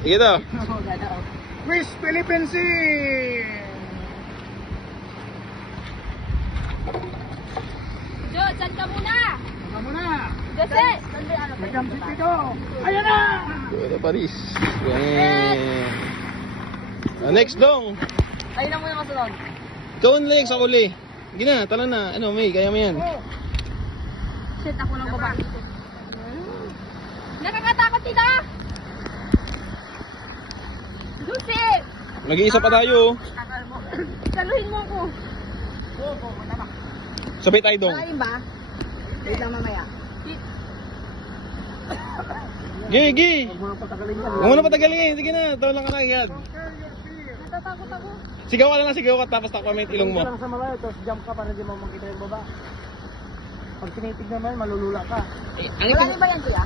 Sige daw. Miss Philippine Sea! Jo, saan ka muna? Saka muna! Jose! Nag-jump seat ito! Ayan na! Ito Paris. Yan. Next dong. Ayun na muna kasunod. Ikaw ang Lex, ako uli. Sige na, tala na. Ano, May, kaya mo yan. Shit, ako lang baba. Nakakatakot dito! Jose! Mag-iisa pa tayo. Saluhin mo ako. Sabay tayo dong. Malalim ba? Wait lang mamaya. Gigi. Huwag mo nang patagalin yan. Huwag mo na patagalin. Sige na, tawag lang ka na agad. Natatakot ako. Sigaw ka lang, sigaw ka. Tapos takpa mo yung ilong mo. Lang sa malayo, tapos jump ka para hindi mo makita yung baba. Pag tinitignan mo yan, malulula ka. Malalim ba yan, kuya?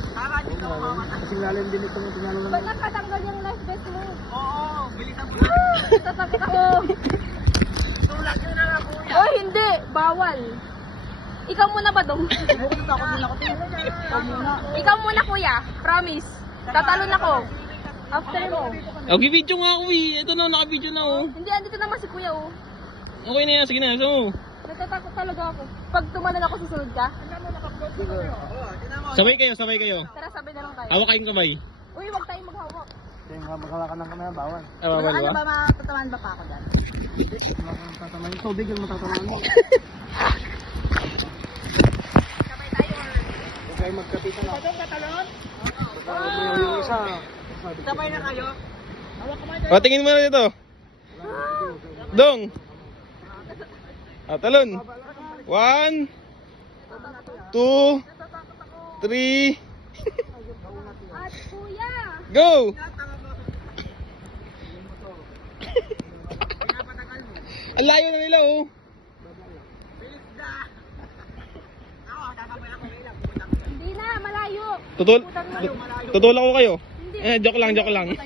Kasi lalim din ito yung tinalo Ba't nakatanggal yung life vest mo? Oo, bilisan mo na. Natatakot ako. Tulak yun na lang, kuya. Oh, hindi. Bawal. Ikaw muna ba, Dong? Takot muna ako. Ikaw muna. Ikaw muna, kuya. Promise. Tatalon ako. After mo. Okay, video nga ako eh. Ito na, naka-video na oh. Hindi, andito naman si kuya, oh. Okay na yan, sige na. So, Natatakot talaga ako. Pag tumanan ako, susunod ka? sabay kayo, sabay kayo. Tara, sabay na lang tayo. Hawak kayong kamay. Uy, huwag tayong maghawak. Kaya nga magkalakan ng kamay, bawal. Bawal Ano ba? ba, matatamaan ba pa ako dyan? Matatamaan yung tubig yung matatamaan mo. Sabay tayo or... Huwag kayo magkapitan lang. Yung isa. Sabay na kayo? Patingin mo na dito. Dong. Talon. 1, 2, 3. At kuya! Go! Ang layo na nila oh. Hindi na, malayo. Tutulak ko kayo. Joke lang, joke lang.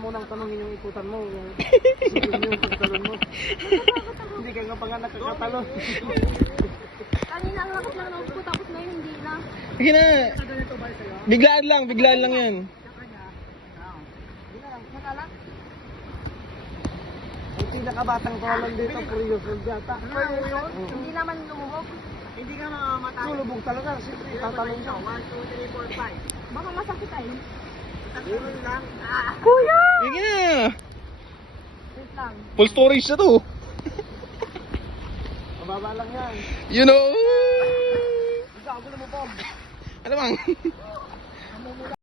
Muna tanongin yung ikutan mo. Yung pagtalon mo. Hindi ka nga pa nga nakakatalon. Kanina ang lakas lang ng upo, tapos ngayon hindi na. Sige na. Biglaan lang yan. Ang pinakabatang tolan dito, Prius yata. Hindi naman lumubog. Hindi ka mamamatay. Lulubog talaga. Tatalon ka. 1, 2, 3, 4, 5. Baka masakit ay. Yun lang. Kuya! Sige na. Wait lang. Full storage na to. Mababa lang yan. You know. Ikaw, ako na mo, Bob. Ano bang?